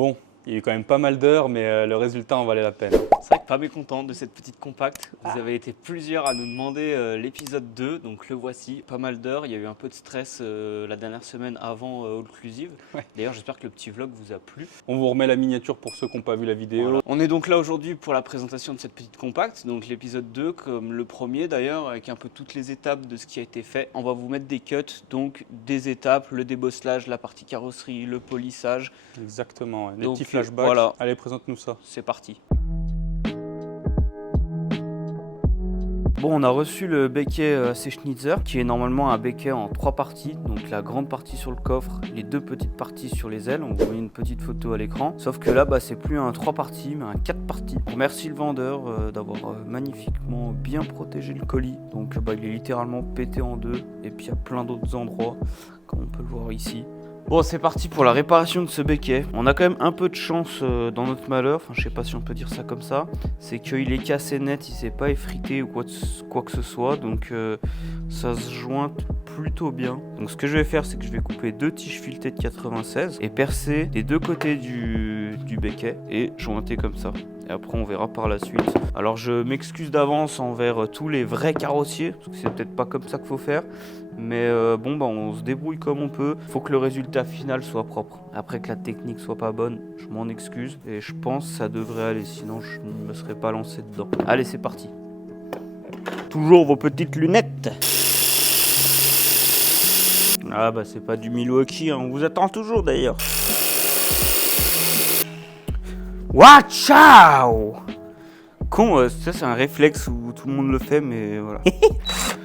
Bon, il y a eu quand même pas mal d'heures, mais le résultat en valait la peine. C'est vrai que pas mécontent de cette petite compacte. Vous avez été plusieurs à nous demander l'épisode 2, donc le voici. Pas mal d'heures, il y a eu un peu de stress la dernière semaine avant All Inclusive. Ouais. D'ailleurs, j'espère que le petit vlog vous a plu. On vous remet la miniature pour ceux qui n'ont pas vu la vidéo. Voilà. On est donc là aujourd'hui pour la présentation de cette petite compacte, donc l'épisode 2 comme le premier d'ailleurs, avec un peu toutes les étapes de ce qui a été fait. On va vous mettre des cuts, donc des étapes, le débosselage, la partie carrosserie, le polissage. Exactement, ouais. Des Donc, petits flashbacks. voilà. Allez, présente-nous ça. C'est parti. Bon, on a reçu le béquet Schnitzer, qui est normalement un béquet en 3 parties. Donc la grande partie sur le coffre, les 2 petites parties sur les ailes. On vous met une petite photo à l'écran. Sauf que là, c'est plus un 3 parties, mais un 4 parties. On remercie le vendeur d'avoir magnifiquement bien protégé le colis. Donc il est littéralement pété en deux. Et puis il y a plein d'autres endroits, comme on peut le voir ici. Bon, c'est parti pour la réparation de ce béquet. On a quand même un peu de chance dans notre malheur, enfin je sais pas si on peut dire ça comme ça. C'est qu'il est cassé net, il s'est pas effrité ou quoi que ce soit, donc ça se joint plutôt bien. Donc ce que je vais faire, c'est que je vais couper 2 tiges filetées de 96 et percer les 2 côtés du béquet et jointer comme ça. Et après on verra par la suite. Alors je m'excuse d'avance envers tous les vrais carrossiers, parce que c'est peut-être pas comme ça qu'il faut faire. Mais on se débrouille comme on peut. Faut que le résultat final soit propre. Après que la technique soit pas bonne, je m'en excuse. Et je pense que ça devrait aller, sinon je ne me serais pas lancé dedans. Allez, c'est parti. Toujours vos petites lunettes. Ah c'est pas du Milwaukee, hein. On vous attend toujours d'ailleurs. Watch out! Con, ça c'est un réflexe où tout le monde le fait, mais voilà.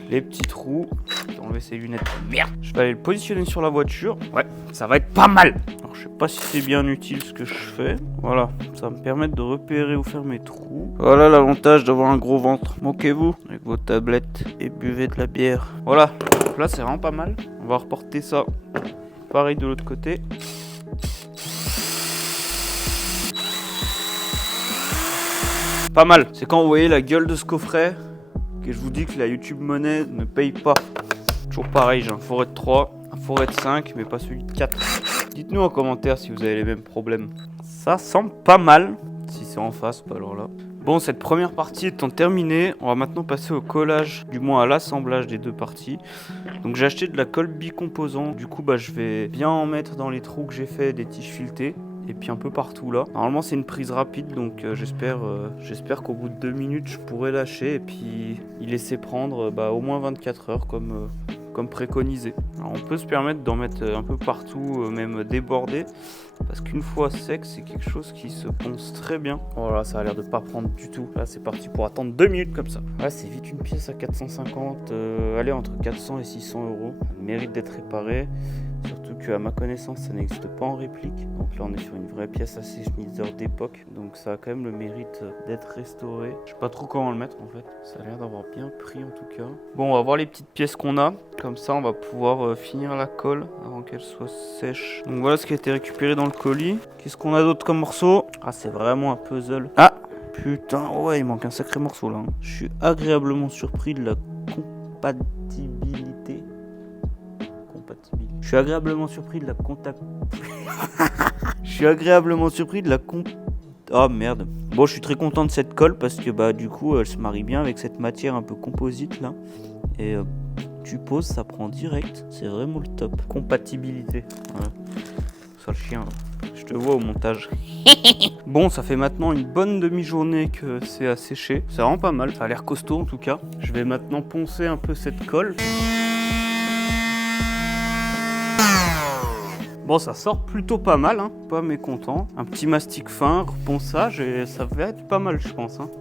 Les petits trous, j'ai enlevé ces lunettes. Merde! Je vais aller le positionner sur la voiture. Ouais, ça va être pas mal. Alors je sais pas si c'est bien utile ce que je fais. Voilà, ça va me permettre de repérer où faire mes trous. Voilà l'avantage d'avoir un gros ventre. Moquez-vous avec vos tablettes et buvez de la bière. Voilà, donc là c'est vraiment pas mal. On va reporter ça pareil de l'autre côté. Pas mal. C'est quand vous voyez la gueule de ce coffret que je vous dis que la YouTube Money ne paye pas. Toujours pareil, j'ai un forêt de 3, un forêt de 5, mais pas celui de 4. Dites-nous en commentaire si vous avez les mêmes problèmes. Ça semble pas mal. Si c'est en face, alors là. Bon, cette première partie étant terminée, on va maintenant passer au collage, du moins à l'assemblage des 2 parties. Donc j'ai acheté de la colle bicomposant. Du coup, je vais bien en mettre dans les trous que j'ai fait des tiges filetées. Et puis un peu partout là. Normalement c'est une prise rapide, donc j'espère qu'au bout de 2 minutes je pourrai lâcher et puis y laisser prendre au moins 24 heures comme préconisé. Alors on peut se permettre d'en mettre un peu partout, même déborder, parce qu'une fois sec c'est quelque chose qui se ponce très bien. Voilà, ça a l'air de pas prendre du tout. Là c'est parti pour attendre 2 minutes comme ça. Là c'est vite une pièce à 450, allez entre 400 et 600 euros. Elle mérite d'être réparée. Surtout qu'à ma connaissance, ça n'existe pas en réplique. Donc là, on est sur une vraie pièce assez Schnitzer d'époque. Donc ça a quand même le mérite d'être restauré. Je sais pas trop comment le mettre en fait. Ça a l'air d'avoir bien pris en tout cas. Bon, on va voir les petites pièces qu'on a. Comme ça, on va pouvoir finir la colle avant qu'elle soit sèche. Donc voilà ce qui a été récupéré dans le colis. Qu'est-ce qu'on a d'autre comme morceau? Ah, c'est vraiment un puzzle. Ah, putain, ouais, il manque un sacré morceau là. Je suis agréablement surpris de la compatibilité. Je suis agréablement surpris de la Oh merde. Bon, je suis très content de cette colle parce que du coup, elle se marie bien avec cette matière un peu composite là. Et tu poses, ça prend direct. C'est vraiment le top. Compatibilité. Voilà. Ça le chien. Là. Je te vois au montage. Bon, ça fait maintenant une bonne demi-journée que c'est à sécher. C'est vraiment pas mal. Ça a l'air costaud en tout cas. Je vais maintenant poncer un peu cette colle. Bon, ça sort plutôt pas mal, hein. Pas mécontent. Un petit mastic fin, reponçage et ça va être pas mal, je pense. Hein.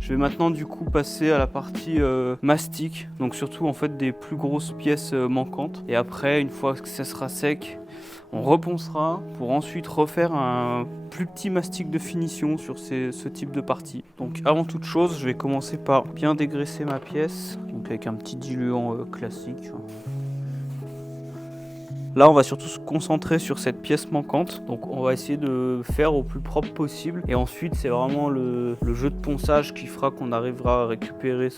Je vais maintenant du coup passer à la partie mastic, donc surtout en fait des plus grosses pièces manquantes. Et après, une fois que ça sera sec, on reponcera pour ensuite refaire un plus petit mastic de finition sur ce type de partie. Donc avant toute chose, je vais commencer par bien dégraisser ma pièce, donc avec un petit diluant classique. Là, on va surtout se concentrer sur cette pièce manquante. Donc, on va essayer de faire au plus propre possible. Et ensuite, c'est vraiment le jeu de ponçage qui fera qu'on arrivera à récupérer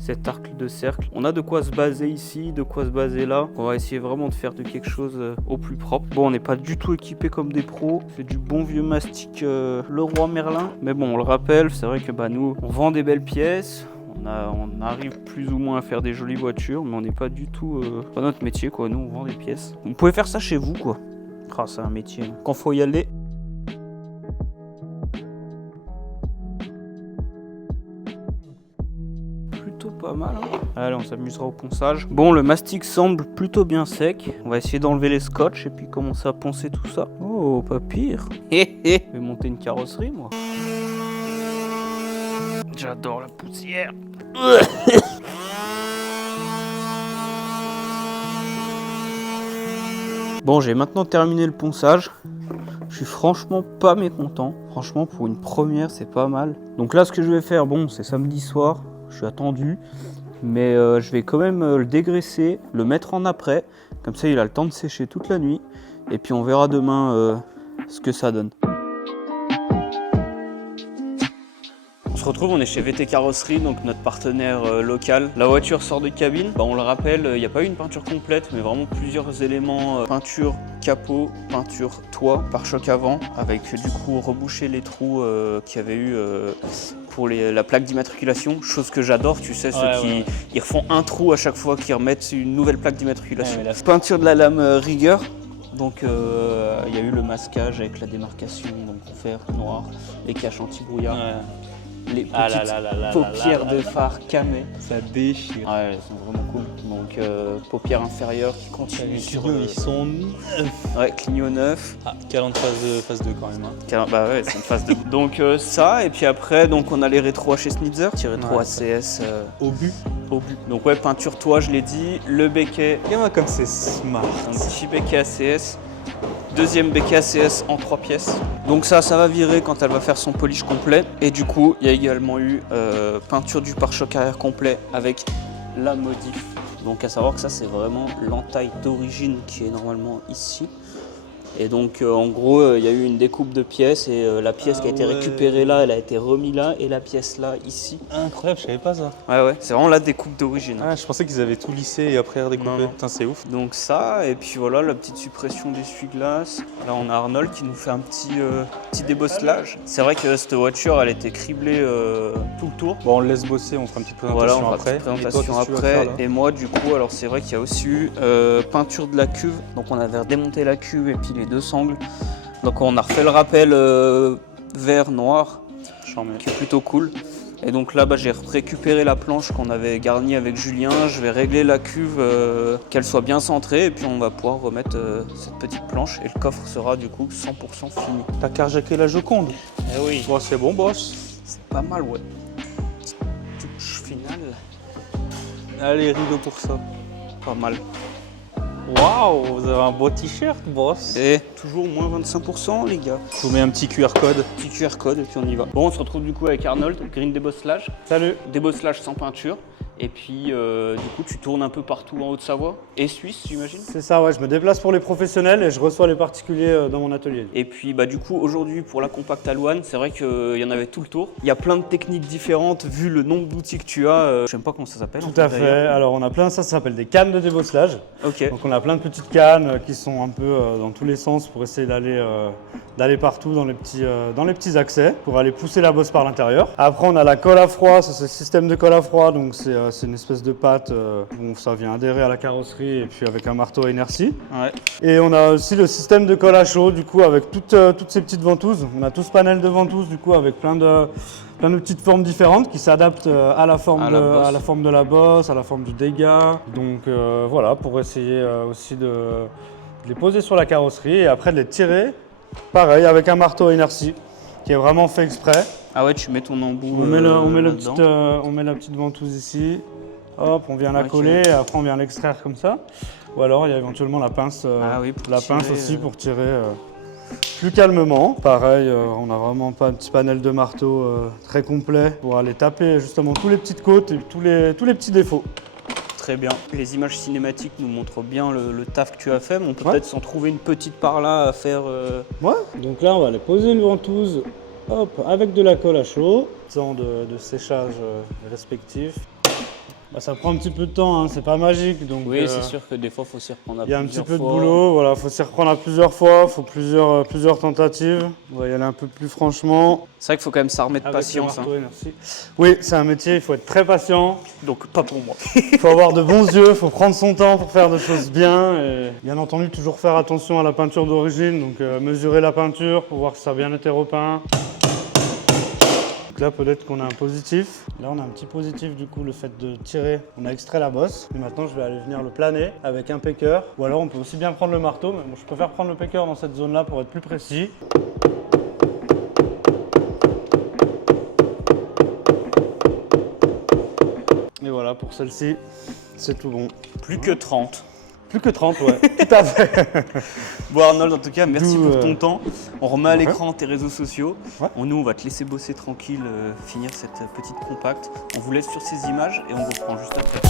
cet arc de cercle. On a de quoi se baser ici, de quoi se baser là. On va essayer vraiment de faire de quelque chose au plus propre. Bon, on n'est pas du tout équipé comme des pros. C'est du bon vieux mastic Leroy Merlin. Mais bon, on le rappelle, c'est vrai que nous, on vend des belles pièces. On arrive plus ou moins à faire des jolies voitures, mais on n'est pas du tout... pas notre métier, quoi. Nous, on vend des pièces. Vous pouvez faire ça chez vous, quoi. Ah, c'est un métier. Quand faut y aller... Plutôt pas mal, hein. Allez, on s'amusera au ponçage. Bon, le mastic semble plutôt bien sec. On va essayer d'enlever les scotch et puis commencer à poncer tout ça. Oh, pas pire. Hé hé. Je vais monter une carrosserie, moi. J'adore la poussière. Bon, j'ai maintenant terminé le ponçage. Je suis franchement pas mécontent. Franchement, pour une première, c'est pas mal. Donc là, ce que je vais faire, bon, c'est samedi soir. Je suis attendu. Mais je vais quand même le dégraisser, le mettre en après. Comme ça, il a le temps de sécher toute la nuit. Et puis, on verra demain ce que ça donne. On se retrouve, on est chez VT Carrosserie, donc notre partenaire local. La voiture sort de cabine. On le rappelle, il n'y a pas eu une peinture complète, mais vraiment plusieurs éléments. Peinture capot, peinture toit, pare-choc avant, avec du coup reboucher les trous qu'il y avait eu pour la plaque d'immatriculation. Chose que j'adore, tu sais, ceux qui ils refont un trou à chaque fois qu'ils remettent une nouvelle plaque d'immatriculation. Peinture de la lame rigueur. Donc il y a eu le masquage avec la démarcation, donc en fer noir, les caches anti-brouillard. Les petites paupières de phare camées. Ça déchire. Ouais, elles sont vraiment cool. Donc paupières inférieures qui continuent sur... Ils sont neufs. Ouais, clignot neuf. Ah, 40 phase 2 quand même. Hein. Bah ouais, c'est une phase 2. Donc ça, et puis après, donc on a les rétros chez Schnitzer, petit rétro ACS. Au but. Donc ouais, peinture toit, je l'ai dit. Le béquet. Regarde comme c'est smart. Un petit béquet ACS. Deuxième béquet ACS en 3 pièces. Donc ça va virer quand elle va faire son polish complet. Et du coup, il y a également eu peinture du pare-choc arrière complet avec la modif. Donc à savoir que ça, c'est vraiment l'entaille d'origine qui est normalement ici. Et donc en gros, il y a eu une découpe de pièces et la pièce qui a été récupérée là, elle a été remise là et la pièce là, ici. Incroyable, je savais pas ça. Ouais, c'est vraiment la découpe d'origine. Ah, je pensais qu'ils avaient tout lissé et après redécoupé. Non. Putain, c'est ouf. Donc ça, et puis voilà, la petite suppression d'essuie-glace. Là, on a Arnold qui nous fait un petit débosselage. C'est vrai que cette voiture, elle était criblée tout le tour. Bon, on le laisse bosser, on fera une petite présentation voilà, on fera après. Une petite présentation après. Et moi, du coup, alors c'est vrai qu'il y a aussi eu peinture de la cuve. Donc on avait redémonté la cuve et puis les deux sangles. Donc on a refait le rappel vert noir, qui est plutôt cool. Et donc là, j'ai récupéré la planche qu'on avait garnie avec Julien. Je vais régler la cuve, qu'elle soit bien centrée. Et puis on va pouvoir remettre cette petite planche. Et le coffre sera du coup 100% fini. T'as carjacké la Joconde. Eh oui. Bon, c'est bon, boss. C'est pas mal, ouais. Petite touche finale. Allez, rideau pour ça. Pas mal. Waouh, vous avez un beau t-shirt, boss. Et toujours moins 25%, les gars. Je vous mets un petit QR code. Petit QR code et puis on y va. Bon, on se retrouve du coup avec Arnold, green débosselage. Salut. Débosselage sans peinture. Et puis, du coup, tu tournes un peu partout en Haute-Savoie et Suisse, j'imagine. C'est ça, ouais, je me déplace pour les professionnels et je reçois les particuliers dans mon atelier. Et puis, du coup, aujourd'hui, pour la Compact Alouane, c'est vrai qu'il y en avait tout le tour. Il y a plein de techniques différentes, vu le nombre d'outils que tu as. Je sais même pas comment ça s'appelle. Tout à fait. Alors, on a plein, ça s'appelle des cannes de débosselage. Ok. Donc, on a plein de petites cannes qui sont un peu dans tous les sens pour essayer d'aller partout dans les petits accès, pour aller pousser la bosse par l'intérieur. Après, on a la colle à froid, ça c'est le système de colle à froid, donc c'est une espèce de pâte où ça vient adhérer à la carrosserie et puis avec un marteau à inertie. Ouais. Et on a aussi le système de colle à chaud, du coup, avec toutes ces petites ventouses. On a tout ce panel de ventouses, du coup, avec plein de petites formes différentes qui s'adaptent à la forme de la bosse, à la forme du dégât. Donc voilà, pour essayer aussi de les poser sur la carrosserie et après de les tirer, pareil, avec un marteau à inertie qui est vraiment fait exprès. Ah ouais, tu mets ton embout. On met la petite ventouse ici. Hop, on vient la coller et après on vient l'extraire comme ça. Ou alors il y a éventuellement la pince, pince aussi pour tirer plus calmement. Pareil, on a vraiment pas un petit panel de marteau très complet pour aller taper justement tous les petites côtes et tous les petits défauts. Très bien. Les images cinématiques nous montrent bien le taf que tu as fait, mais on peut peut-être s'en trouver une petite par là à faire. Ouais, donc là on va aller poser une ventouse, hop, avec de la colle à chaud, temps de séchage respectif. Bah, ça prend un petit peu de temps, hein. C'est pas magique. Donc, Oui, c'est sûr que des fois, il faut s'y reprendre à il y a un plusieurs petit peu de fois. boulot, voilà, faut s'y reprendre à plusieurs fois, faut plusieurs tentatives. On va y aller un peu plus franchement. C'est vrai qu'il faut quand même s'armer de Avec le patience. marteau, merci. Oui, c'est un métier, il faut être très patient. Donc, pas pour moi. Il faut avoir de bons yeux, il faut prendre son temps pour faire des choses bien. Et bien entendu, toujours faire attention à la peinture d'origine, donc mesurer la peinture pour voir si ça a bien été repeint. Donc là, peut-être qu'on a un positif. Là, on a un petit positif, du coup, le fait de tirer. On a extrait la bosse. Et maintenant, je vais aller venir le planer avec un piqueur. Ou alors, on peut aussi bien prendre le marteau, mais bon, je préfère prendre le piqueur dans cette zone-là pour être plus précis. Et voilà, pour celle-ci, c'est tout bon. Plus que 30. Plus que 30, ouais, tout à fait. Bon Arnold, en tout cas, merci D'où, pour ton temps. On remet à ouais. l'écran tes réseaux sociaux. Ouais. Nous, on va te laisser bosser tranquille, finir cette petite compacte. On vous laisse sur ces images et on reprend juste après.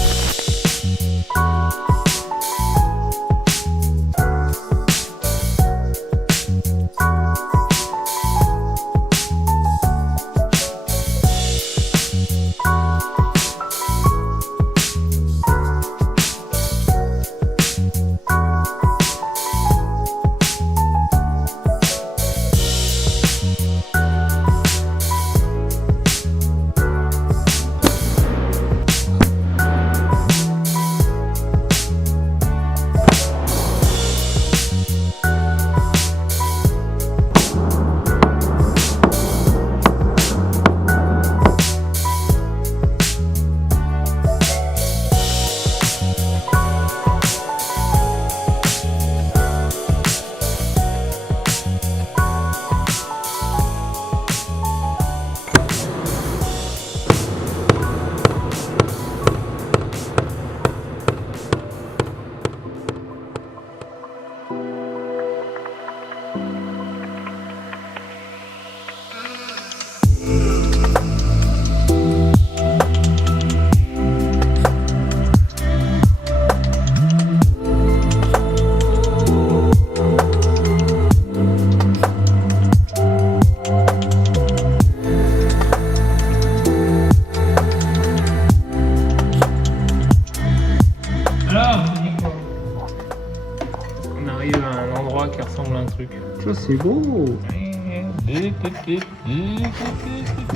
Qui ressemble à un truc. Ça c'est beau.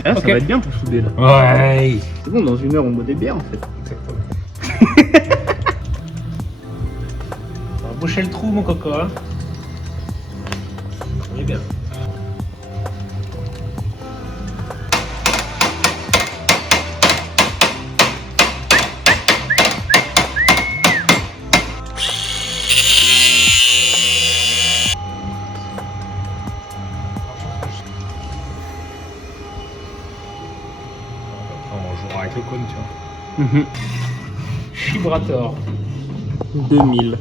Ah, ça Ok. va être bien pour souder là. Ouais. C'est bon, dans 1 heure on boit des bières en fait. Exactement. On va boucher le trou, mon coco. Hein. On est bien. On jouera avec le cône, tu vois. Chibrator. 2000.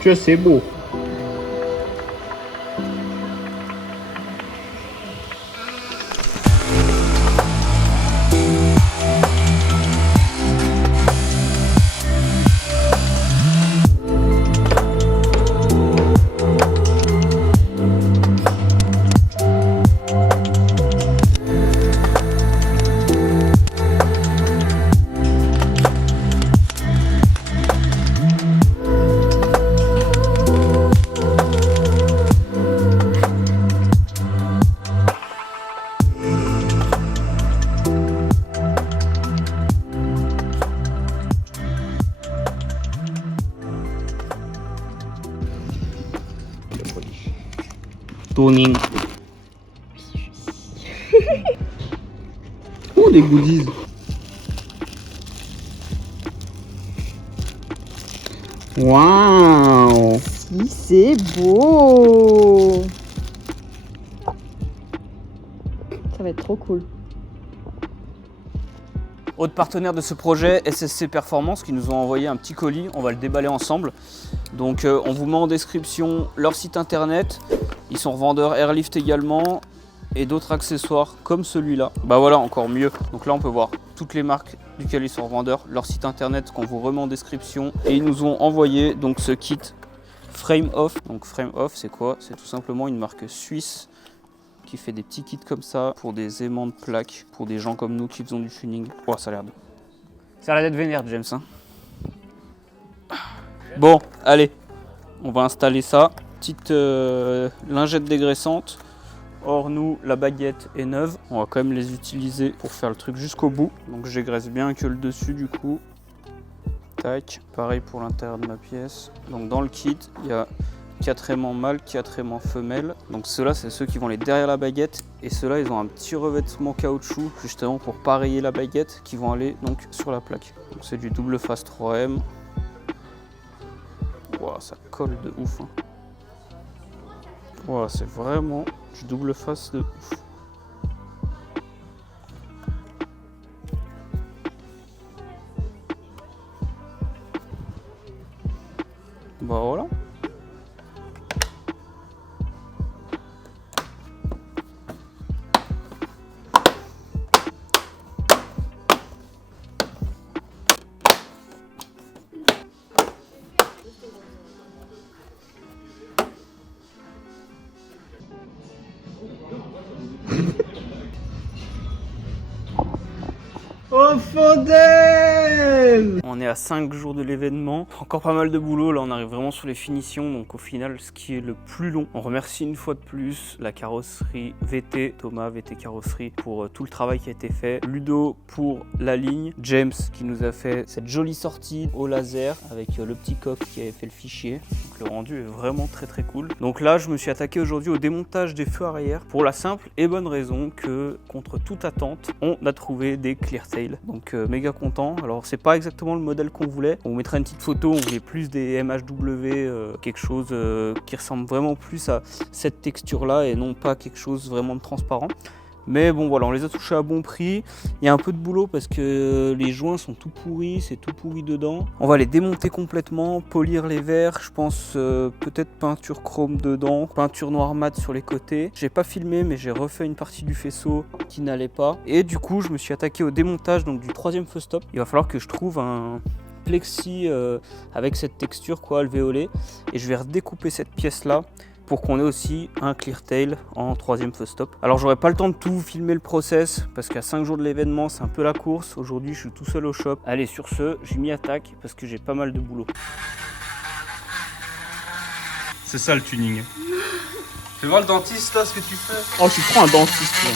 Tu vois, c'est beau. Toning. Oh, des goodies. Waouh. Si, c'est beau. Ça va être trop cool. Autre partenaire de ce projet, SSC Performance, qui nous ont envoyé un petit colis. On va le déballer ensemble. Donc on vous met en description leur site internet. Ils sont revendeurs Airlift également. Et d'autres accessoires comme celui-là. Bah voilà, encore mieux. Donc là on peut voir toutes les marques duquel ils sont revendeurs, leur site internet qu'on vous remet en description. Et ils nous ont envoyé donc ce kit Frame Off. Donc Frame Off, c'est quoi? C'est tout simplement une marque suisse qui fait des petits kits comme ça pour des aimants de plaques, pour des gens comme nous qui faisons du tuning. Oh, ça a l'air de... Ça a l'air d'être vénère, James. Hein. Bon, allez, on va installer ça. Petite lingette dégraissante. Or, nous, la baguette est neuve. On va quand même les utiliser pour faire le truc jusqu'au bout. Donc, j'égraisse bien que le dessus du coup. Tac, pareil pour l'intérieur de ma pièce. Donc, dans le kit, il y a 4 aimants mâles, 4 aimants femelles. Donc, ceux-là, c'est ceux qui vont aller derrière la baguette. Et ceux-là, ils ont un petit revêtement caoutchouc, justement pour pareiller la baguette, qui vont aller donc sur la plaque. Donc, c'est du double face 3M. Wow, ça colle de ouf. Hein. Wow, c'est vraiment du double face de ouf. Bah voilà. Oh Fondel! On est à 5 jours de l'événement, encore pas mal de boulot, là on arrive vraiment sur les finitions, donc au final ce qui est le plus long. On remercie une fois de plus la carrosserie VT, Thomas VT Carrosserie pour tout le travail qui a été fait, Ludo pour la ligne, James qui nous a fait cette jolie sortie au laser avec le petit coq qui avait fait le fichier. Donc le rendu est vraiment très cool. Donc là je me suis attaqué aujourd'hui au démontage des feux arrière pour la simple et bonne raison que contre toute attente, on a trouvé des Cleartail. Donc méga content. Alors c'est pas exactement le modèle qu'on voulait. On mettra une petite photo, on voulait plus des MHW, quelque chose qui ressemble vraiment plus à cette texture là et non pas quelque chose vraiment de transparent. Mais bon voilà, on les a touchés à bon prix. Il y a un peu de boulot parce que les joints sont tout pourris, c'est tout pourri dedans. On va les démonter complètement, polir les verres, je pense peut-être peinture chrome dedans, peinture noir mat sur les côtés. J'ai pas filmé mais j'ai refait une partie du faisceau qui n'allait pas. Et du coup je me suis attaqué au démontage donc du 3e feu stop. Il va falloir que je trouve un plexi avec cette texture quoi, alvéolée. Et je vais redécouper cette pièce là pour qu'on ait aussi un Cleartail en 3e feu stop. Alors j'aurai pas le temps de tout filmer le process parce qu'à 5 jours de l'événement c'est un peu la course. Aujourd'hui je suis tout seul au shop. Allez sur ce, je m'y attaque parce que j'ai pas mal de boulot. C'est ça le tuning. Fais voir le dentiste là ce que tu fais. Oh, tu prends un dentiste là.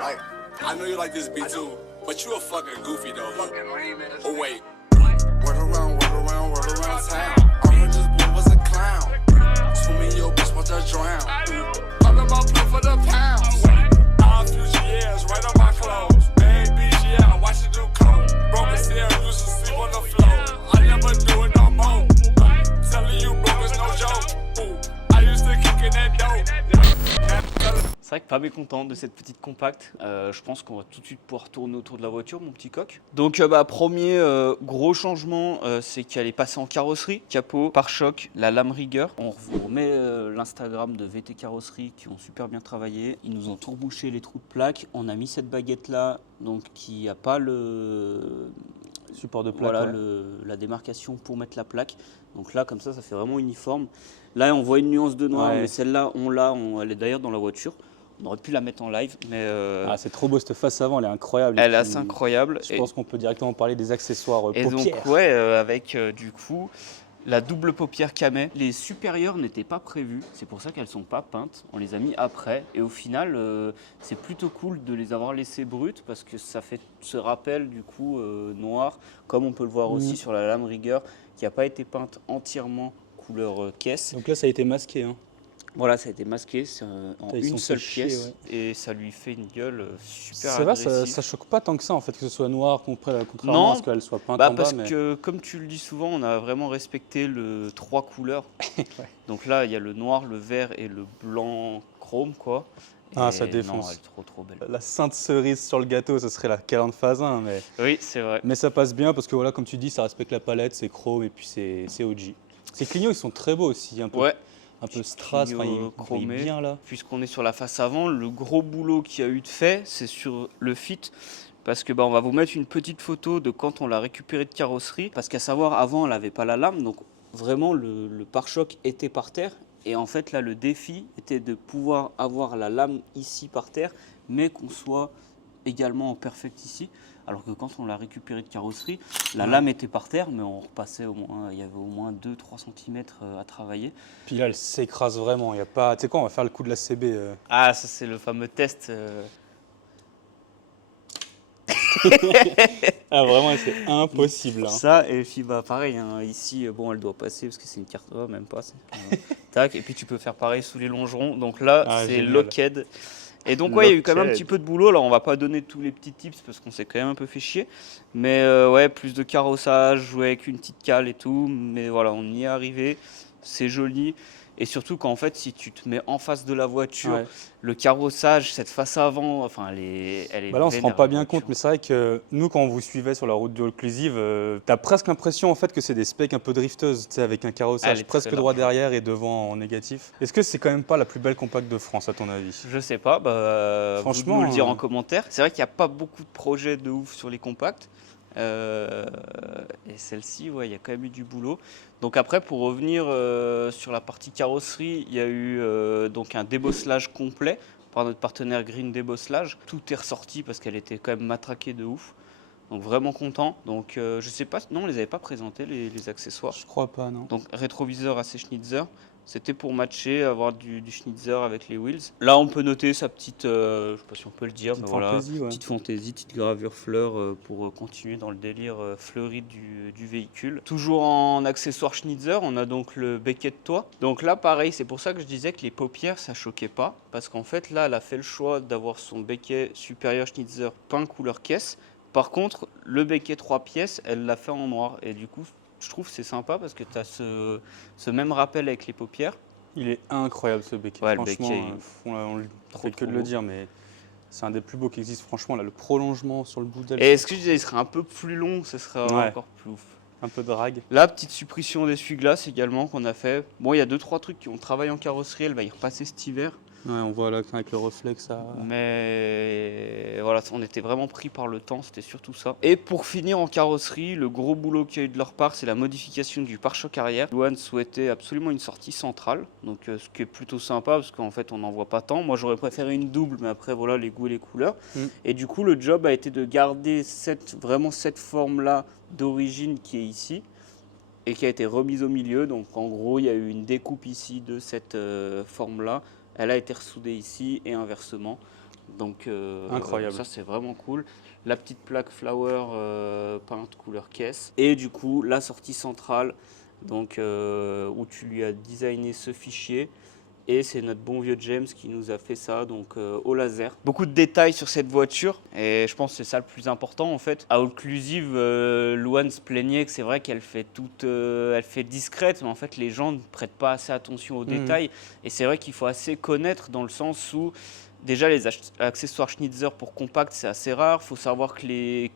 Like, I know you like this beat too, but you a fucking goofy though. Oh wait. Word around town. I heard this boy was a clown. Swimming your bitch, watch her drown. All about play for the pounds. All future years, right on my clothes. Bad bitch, yeah, I watch you do coke. Broken cell, used to sleep on the floor. I never do it no more. Telling you broke is no joke. Ooh, I used to kick in that dope. C'est vrai que pas mécontent de cette petite compacte. Je pense qu'on va tout de suite pouvoir tourner autour de la voiture, mon petit coq. Donc premier gros changement, c'est qu'elle est passée en carrosserie. Capot, pare-choc, la lame rigueur. On vous remet l'Instagram de VT Carrosserie qui ont super bien travaillé. Ils nous ont tout rebouché les trous de plaques. On a mis cette baguette là, donc qui n'a pas le Support de plaque. voilà, la démarcation pour mettre la plaque. Donc là, comme ça fait vraiment uniforme. Là, on voit une nuance de noir, mais celle-là, elle est d'ailleurs dans la voiture. On aurait pu la mettre en live, mais... c'est trop beau cette face avant, elle est incroyable. Elle est assez incroyable. Je pense qu'on peut directement parler des accessoires paupières. Donc, avec du coup la double paupière camée. Les supérieures n'étaient pas prévues, c'est pour ça qu'elles ne sont pas peintes. On les a mis après, et au final, c'est plutôt cool de les avoir laissées brutes, parce que ça fait ce rappel du coup noir, comme on peut le voir aussi sur la lame rigueur, qui n'a pas été peinte entièrement couleur caisse. Donc là, ça a été masqué. Hein. Voilà, ça a été masqué en une seule pièce et ça lui fait une gueule super agressive. Ça va, ça choque pas tant que ça en fait que ce soit noir contrairement à ce qu'elle soit peinte en bas. Parce que comme tu le dis souvent, on a vraiment respecté le 3 couleurs. Donc là, il y a le noir, le vert et le blanc chrome quoi. Ah, ça défonce. Non, elle est trop belle. La sainte cerise sur le gâteau, ce serait la Calandre phase 1. Mais... Oui, c'est vrai. Mais ça passe bien parce que voilà, comme tu dis, ça respecte la palette, c'est chrome et puis c'est OG. Ces clignots, ils sont très beaux aussi. Un peu strass, il est bien là. Puisqu'on est sur la face avant, le gros boulot qu'il y a eu de fait, c'est sur le fit. Parce que on va vous mettre une petite photo de quand on l'a récupéré de carrosserie. Parce qu'à savoir, avant, elle n'avait pas la lame. Donc vraiment, le pare-choc était par terre. Et en fait, là, le défi était de pouvoir avoir la lame ici par terre, mais qu'on soit également en perfect ici. Alors que quand on l'a récupéré de carrosserie, la lame était par terre, mais on repassait il y avait au moins 2-3 cm à travailler. Puis là, elle s'écrase vraiment. Il y a pas, tu sais quoi, on va faire le coup de la CB. Ah, ça c'est le fameux test. Ah vraiment, c'est impossible. Hein. Ça, et puis pareil, hein, ici, elle doit passer parce que c'est une carte, même pas. Tac, et puis tu peux faire pareil sous les longerons. Donc là, c'est lockhead. Et donc il y a eu quand même un petit peu de boulot. Alors on va pas donner tous les petits tips parce qu'on s'est quand même un peu fait chier. Mais plus de carrossage, jouer avec une petite cale et tout. Mais voilà, on y est arrivé. C'est joli. Et surtout qu'en fait, si tu te mets en face de la voiture, le carrossage, cette face avant, elle est là, on se rend pas bien compte, mais c'est vrai que nous, quand on vous suivait sur la route de Haute-Clusive, t'as presque l'impression en fait que c'est des specs un peu drifteuses, avec un carrossage presque droit derrière et devant en négatif. Est-ce que c'est quand même pas la plus belle compacte de France à ton avis? Je sais pas, franchement, vous nous le dire en commentaire. C'est vrai qu'il n'y a pas beaucoup de projets de ouf sur les compacts. Et celle-ci, il y a quand même eu du boulot. Donc après, pour revenir sur la partie carrosserie, il y a eu donc un débosselage complet par notre partenaire Green Débosselage. Tout est ressorti parce qu'elle était quand même matraquée de ouf. Donc vraiment content. Donc je sais pas, non, on les avait pas présentés les accessoires. Je crois pas, non. Donc rétroviseur AC Schnitzer. C'était pour matcher, avoir du Schnitzer avec les wheels. Là, on peut noter sa petite, je ne sais pas si on peut le dire, petite mais voilà, fantaisie, petite fantaisie, petite gravure fleur pour continuer dans le délire fleuri du véhicule. Toujours en accessoire Schnitzer, on a donc le becquet de toit. Donc là, pareil, c'est pour ça que je disais que les paupières, ça choquait pas. Parce qu'en fait, là, elle a fait le choix d'avoir son becquet supérieur Schnitzer peint couleur caisse. Par contre, le becquet 3 pièces, elle l'a fait en noir. Et du coup, je trouve que c'est sympa parce que tu as ce même rappel avec les paupières. Il est incroyable ce becquet. Ouais, franchement, on ne fait que de le dire, mais c'est un des plus beaux qui existent. Franchement, là, le prolongement sur le bout d'aile. Et est-ce que je disais, il serait un peu plus long, ce serait encore plus ouf. Un peu de drague. La petite suppression d'essuie-glace également qu'on a fait. Bon, il y a 2-3 trucs qui ont travaillé en carrosserie, elle va y repasser cet hiver. Ouais, on voit là avec le reflet que ça... Mais voilà, on était vraiment pris par le temps, c'était surtout ça. Et pour finir en carrosserie, le gros boulot qu'il y a eu de leur part, c'est la modification du pare-choc arrière. Louane souhaitait absolument une sortie centrale, donc ce qui est plutôt sympa parce qu'en fait on n'en voit pas tant. Moi j'aurais préféré une double, mais après voilà les goûts et les couleurs. Et du coup le job a été de garder vraiment cette forme-là d'origine qui est ici et qui a été remise au milieu. Donc en gros il y a eu une découpe ici de cette forme-là. Elle a été ressoudée ici et inversement. Donc Incroyable. ça c'est vraiment cool. La petite plaque Flower peinte couleur caisse. Et du coup la sortie centrale donc, où tu lui as designé ce fichier. Et c'est notre bon vieux James qui nous a fait ça donc au laser. Beaucoup de détails sur cette voiture et je pense que c'est ça le plus important en fait. À Occlusive, Louane se plaignait que c'est vrai qu'elle fait elle fait discrète, mais en fait les gens ne prêtent pas assez attention aux détails. Et c'est vrai qu'il faut assez connaître dans le sens où déjà les accessoires Schnitzer pour compact c'est assez rare. Il faut savoir que les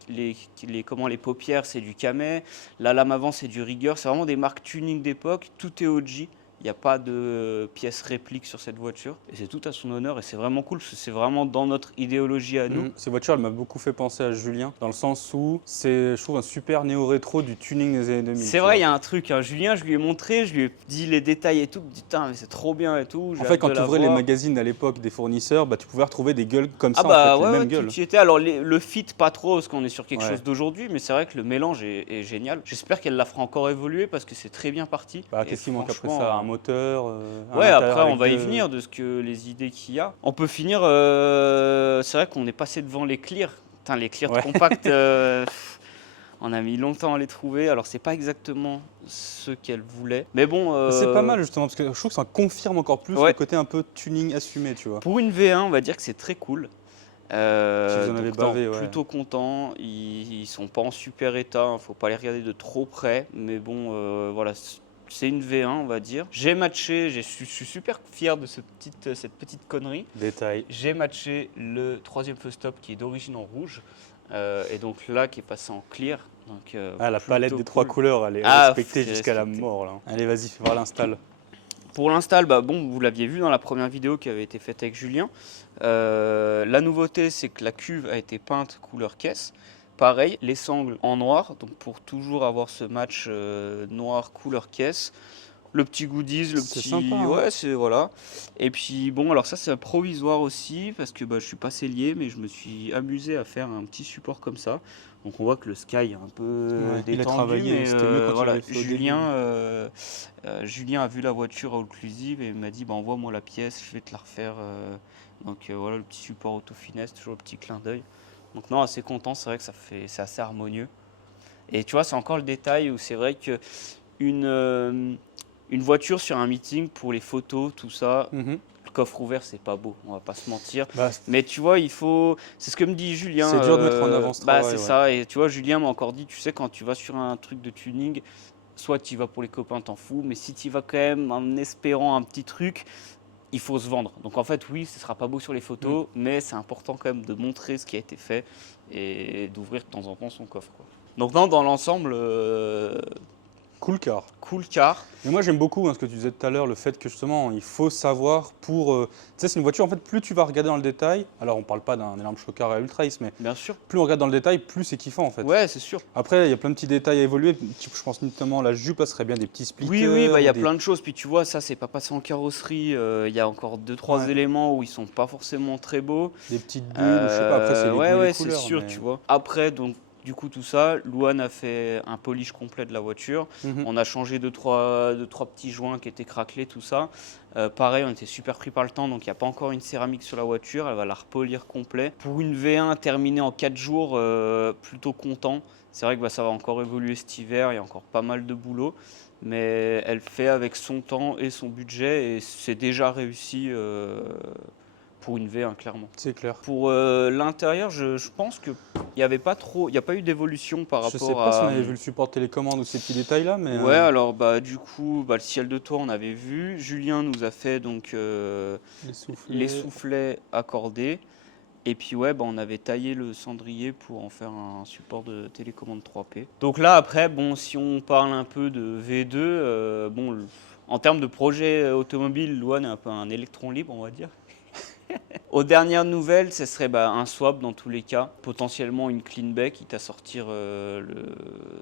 paupières c'est du Kamei, la lame avant c'est du Rigueur. C'est vraiment des marques tuning d'époque, tout est OG. Il n'y a pas de pièces répliques sur cette voiture. Et c'est tout à son honneur et c'est vraiment cool parce que c'est vraiment dans notre idéologie à nous. Cette voiture, elle m'a beaucoup fait penser à Julien, dans le sens où c'est, je trouve, un super néo-rétro du tuning des années 2000. C'est vrai, il y a un truc. Hein. Julien, je lui ai montré, je lui ai dit les détails et tout. Il me dit, putain, mais c'est trop bien et tout. En fait, quand tu ouvrais les magazines à l'époque des fournisseurs, bah, tu pouvais retrouver des gueules comme ça, bah en fait, ouais, les mêmes gueules. tu y étais. Alors le fit, pas trop, parce qu'on est sur quelque Ouais. chose d'aujourd'hui, mais c'est vrai que le mélange est génial. J'espère qu'elle la fera encore évoluer parce que c'est très bien parti. Bah, Et qu'est-ce qui manque après franchement, ça? Un moteur un ouais, intérieur après on avec va y deux- venir de ce que les idées qu'il y a. On peut finir, c'est vrai qu'on est passé devant les clears. Putain, les clears Ouais. compacts, on a mis longtemps à les trouver. Alors c'est pas exactement ce qu'elle voulait, mais bon. C'est pas mal justement, parce que je trouve que ça confirme encore plus Ouais. le côté un peu tuning assumé, tu vois. Pour une V1, on va dire que c'est très cool. Si vous en avez Donc, bavé, non, ouais. plutôt content. Ils sont pas en super état. Faut pas les regarder de trop près, mais bon, voilà. C'est une V1, on va dire. J'ai matché, je suis super fier de cette petite connerie. Détail. J'ai matché le 3e feu stop qui est d'origine en rouge et donc là qui est passé en clear. Donc, Ah, la plutôt palette des trois cool. couleur, elle est Ah, respectée c'est jusqu'à la respecté. mort là. Allez, vas-y, fais voir l'install. Pour l'install, bah bon, vous l'aviez vu dans la première vidéo qui avait été faite avec Julien. La nouveauté, c'est que la cuve a été peinte couleur caisse. Pareil, les sangles en noir, donc pour toujours avoir ce match noir couleur caisse. Le petit goodies, le C'est petit... sympa, hein. Ouais, c'est... Voilà. Et puis bon, alors ça c'est provisoire aussi, parce que bah, je suis pas sellier, mais je me suis amusé à faire un petit support comme ça. Donc on voit que le sky est un peu Ouais, il a détendu, travaillé, mais c'était mieux quand il voilà, avait fait au Julien a vu la voiture à Occlusive et il m'a dit bah, envoie-moi la pièce, je vais te la refaire. Donc voilà le petit support auto-finesse, toujours le petit clin d'œil. Donc non, assez content, c'est vrai que c'est assez harmonieux. Et tu vois, c'est encore le détail où c'est vrai que une voiture sur un meeting pour les photos, tout ça, Mhm. le coffre ouvert, c'est pas beau, on va pas se mentir. Bah, Mais tu vois, il faut. C'est ce que me dit Julien. C'est dur de mettre en avant ce bah, travail, c'est ouais. ça. Et tu vois, Julien m'a encore dit, tu sais, quand tu vas sur un truc de tuning, soit tu y vas pour les copains, t'en fous, mais si tu y vas quand même en espérant un petit truc, il faut se vendre. Donc en fait, oui, ce sera pas beau sur les photos, mais c'est important quand même de montrer ce qui a été fait et d'ouvrir de temps en temps son coffre, quoi. Donc non, dans l'ensemble, cool car. cool car. Mais moi j'aime beaucoup ce que tu disais tout à l'heure, le fait que justement il faut savoir pour... tu sais, c'est une voiture en fait, plus tu vas regarder dans le détail, alors on parle pas d'un énorme chocard à Ultra Ace, mais Bien sûr. plus on regarde dans le détail, plus c'est kiffant en fait. Ouais, c'est sûr. Après, il y a plein de petits détails à évoluer. Je pense notamment la jupe, là, serait bien des petits splitters. Oui, bah, il y a des- plein de choses. Puis tu vois, ça, c'est pas passé en carrosserie. Il y a encore 2-3 Ouais. éléments où ils sont pas forcément très beaux. Des petites bulles, je sais pas, après c'est les goûts et ouais, les c'est couleurs. sûr, mais- tu vois. Après, donc, du coup, tout ça, Louane a fait un polish complet de la voiture. Mhm. On a changé deux, trois petits joints qui étaient craquelés, tout ça. Pareil, on était super pris par le temps, donc il n'y a pas encore une céramique sur la voiture. Elle va la repolir complet. Pour une V1 terminée en 4 jours, plutôt content. C'est vrai que ça va encore évoluer cet hiver, il y a encore pas mal de boulot. Mais elle fait avec son temps et son budget, et c'est déjà réussi pour une V1, clairement. C'est clair. Pour l'intérieur, je pense qu'il n'y avait pas trop, il n'y a pas eu d'évolution par Je rapport sais pas si à. on avait vu le support télécommande ou ces petits détails-là, mais... Ouais, alors bah du coup, le ciel de toit, on avait vu. Julien nous a fait donc les soufflets. les soufflets accordés. Et puis ouais, on avait taillé le cendrier pour en faire un support de télécommande 3P. Donc là après, bon, si on parle un peu de V2, en termes de projet automobile, Louane est un peu un électron libre, on va dire. Aux dernières nouvelles, ce serait un swap dans tous les cas, potentiellement une clean bay quitte à sortir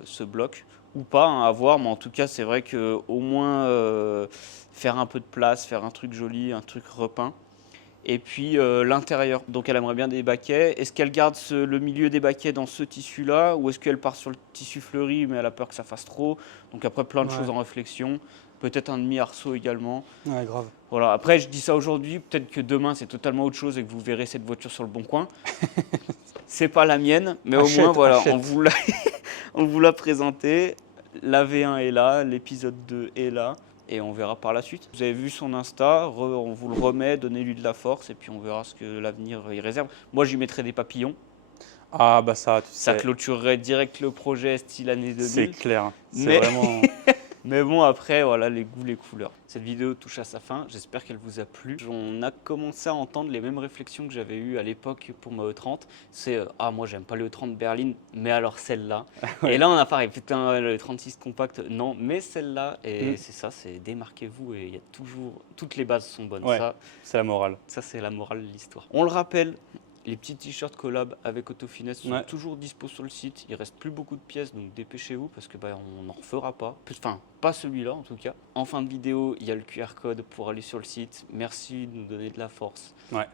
ce bloc ou pas, hein, à voir, mais en tout cas c'est vrai qu'au moins faire un peu de place, faire un truc joli, un truc repeint. Et puis l'intérieur, donc elle aimerait bien des baquets. Est-ce qu'elle garde le milieu des baquets dans ce tissu-là ou est-ce qu'elle part sur le tissu fleuri mais elle a peur que ça fasse trop? Donc après plein de Ouais. choses en réflexion. peut-être un demi-arceau également. Ouais, grave. Voilà, après je dis ça aujourd'hui, peut-être que demain c'est totalement autre chose et que vous verrez cette voiture sur le bon coin. C'est pas la mienne, mais Achète, au moins voilà, achète. on vous l'a présenté. La V1 est là, l'épisode 2 est là. Et on verra par la suite. Vous avez vu son Insta, on vous le remet, donnez-lui de la force et puis on verra ce que l'avenir y réserve. Moi, j'y mettrai des papillons. Ah bah ça, tu Ça sais, clôturerait direct le projet style année 2000. c'est clair. C'est Mais- vraiment... Mais bon, après, voilà, les goûts, les couleurs. Cette vidéo touche à sa fin. J'espère qu'elle vous a plu. On a commencé à entendre les mêmes réflexions que j'avais eues à l'époque pour ma E30. C'est ah, moi, j'aime pas le E30 berline, mais alors celle-là. Et là, on a pareil, putain, le 36 compact, non, mais celle-là. Et c'est ça, c'est démarquez-vous. Et il y a toujours. Toutes les bases sont bonnes. Ouais. C'est la morale. Ça, c'est la morale de l'histoire. On le rappelle. Les petits t-shirts collab avec Autofinesse sont toujours dispo sur le site. Il reste plus beaucoup de pièces, donc dépêchez-vous parce que on n'en refera pas. Enfin, pas celui-là en tout cas. En fin de vidéo, il y a le QR code pour aller sur le site. Merci de nous donner de la force. Ouais.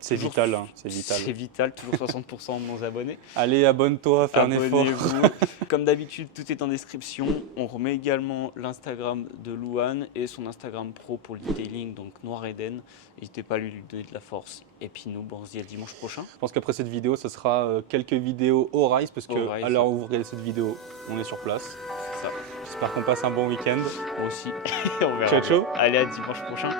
C'est Toujours- vital, hein, c'est vital. C'est vital, toujours 60% de nos abonnés. Allez, abonne-toi, fais un effort. Abonnez-vous. Comme d'habitude, tout est en description. On remet également l'Instagram de Louane et son Instagram pro pour le detailing, donc Noir Eden. N'hésitez pas à lui donner de la force. Et puis nous, on se dit à dimanche prochain. Je pense qu'après cette vidéo, ce sera quelques vidéos au Rise parce Au que Rise. à l'heure où vous regardez cette vidéo, on est sur place. C'est ça. J'espère qu'on passe un bon week-end. Moi aussi. On verra. Ciao, ciao. Allez, à dimanche prochain.